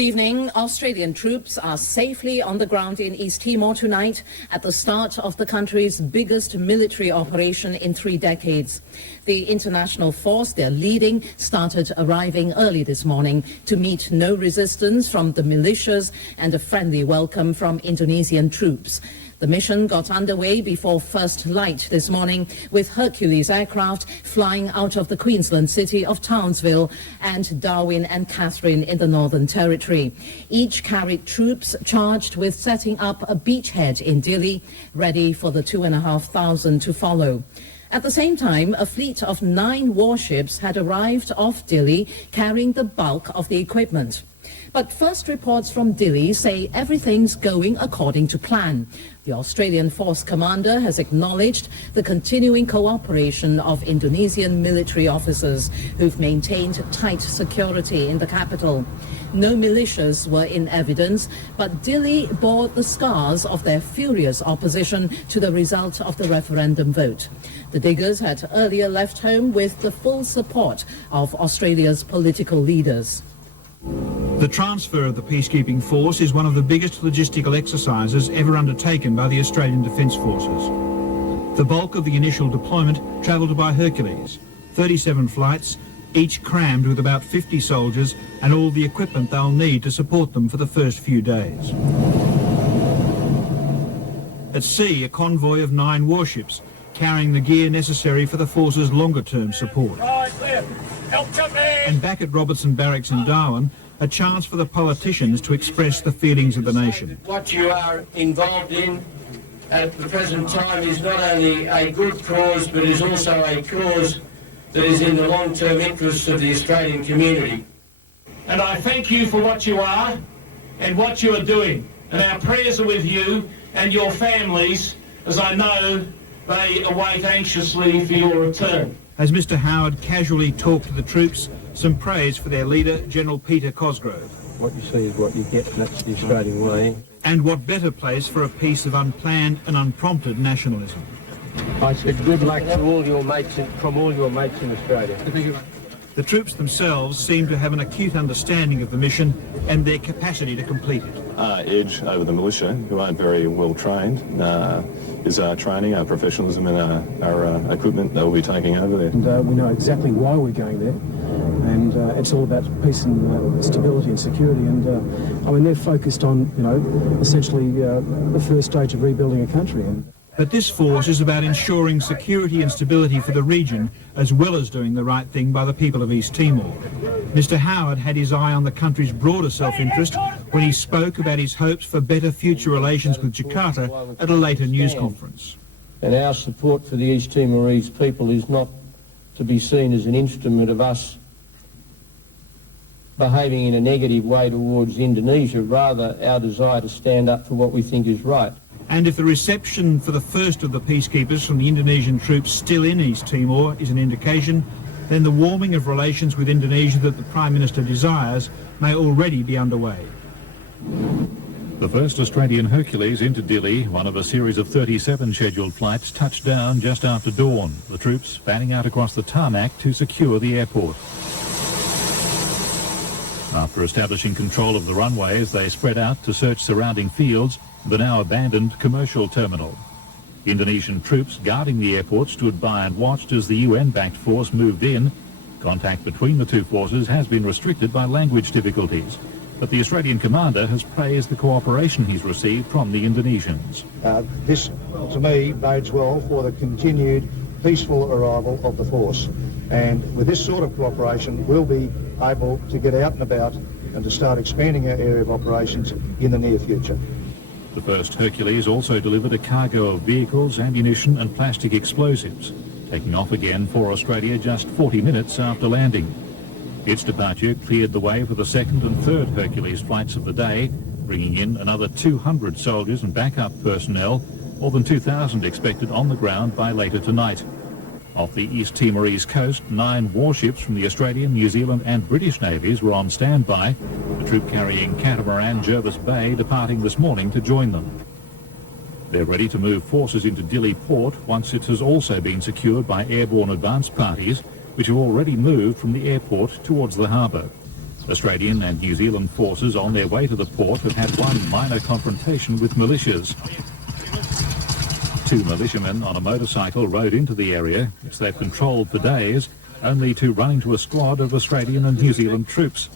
Good evening. Australian troops are safely on the ground in East Timor tonight at the start of the country's biggest military operation in 3 decades. The international force they're leading started arriving early this morning to meet no resistance from the militias and a friendly welcome from Indonesian troops. The mission got underway before first light this morning, with Hercules aircraft flying out of the Queensland city of Townsville and Darwin and Catherine in the Northern Territory. Each carried troops charged with setting up a beachhead in Dili, ready for the 2,500 to follow. At the same time, a fleet of 9 warships had arrived off Dili, carrying the bulk of the equipment. But first reports from Dili say everything's going according to plan. The Australian Force Commander has acknowledged the continuing cooperation of Indonesian military officers who've maintained tight security in the capital. No militias were in evidence, but Dili bore the scars of their furious opposition to the result of the referendum vote. The diggers had earlier left home with the full support of Australia's political leaders. The transfer of the peacekeeping force is one of the biggest logistical exercises ever undertaken by the Australian Defence Forces. The bulk of the initial deployment travelled by Hercules, 37 flights, each crammed with about 50 soldiers and all the equipment they'll need to support them for the first few days. At sea, a convoy of 9 warships, carrying the gear necessary for the force's longer-term support. And back at Robertson Barracks in Darwin, a chance for the politicians to express the feelings of the nation. What you are involved in at the present time is not only a good cause, but is also a cause that is in the long-term interests of the Australian community. And I thank you for what you are and what you are doing. And our prayers are with you and your families, as I know they await anxiously for your return. As Mr Howard casually talked to the troops, some praise for their leader, General Peter Cosgrove. What you see is what you get, and that's the Australian way. And what better place for a piece of unplanned and unprompted nationalism. I said good luck to all your mates from all your mates in Australia. The troops themselves seem to have an acute understanding of the mission and their capacity to complete it. Our edge over the militia, who aren't very well trained, is our training, our professionalism and our equipment that we'll be taking over there. And we know exactly why we're going there, and it's all about peace and stability and security. And I mean, they're focused on, you know, essentially the first stage of rebuilding a country. But this force is about ensuring security and stability for the region, as well as doing the right thing by the people of East Timor. Mr Howard had his eye on the country's broader self-interest when he spoke about his hopes for better future relations with Jakarta at a later news conference. And our support for the East Timorese people is not to be seen as an instrument of us behaving in a negative way towards Indonesia, rather our desire to stand up for what we think is right. And if the reception for the first of the peacekeepers from the Indonesian troops still in East Timor is an indication, then the warming of relations with Indonesia that the Prime Minister desires may already be underway. The first Australian Hercules into Dili, one of a series of 37 scheduled flights, touched down just after dawn, the troops fanning out across the tarmac to secure the airport. After establishing control of the runways, they spread out to search surrounding fields, the now abandoned commercial terminal. Indonesian troops guarding the airport stood by and watched as the UN-backed force moved in. Contact between the two forces has been restricted by language difficulties, but the Australian commander has praised the cooperation he's received from the Indonesians. This, to me, bodes well for the continued peaceful arrival of the force. And with this sort of cooperation, we'll be able to get out and about and to start expanding our area of operations in the near future. The first Hercules also delivered a cargo of vehicles, ammunition and plastic explosives, taking off again for Australia just 40 minutes after landing. Its departure cleared the way for the second and third Hercules flights of the day, bringing in another 200 soldiers and backup personnel, more than 2,000 expected on the ground by later tonight. Off the East Timorese coast, 9 warships from the Australian, New Zealand and British navies were on standby, the troop carrying catamaran Jervis Bay departing this morning to join them. They're ready to move forces into Dili port once it has also been secured by airborne advance parties, which have already moved from the airport towards the harbour. Australian and New Zealand forces on their way to the port have had one minor confrontation with militias. Two militiamen on a motorcycle rode into the area, which they've controlled for days, only to run into a squad of Australian and New Zealand troops.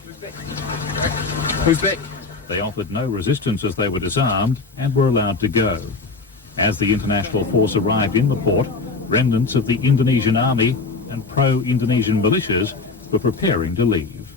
Who's back? They offered no resistance as they were disarmed and were allowed to go. As the international force arrived in the port, remnants of the Indonesian army and pro-Indonesian militias were preparing to leave.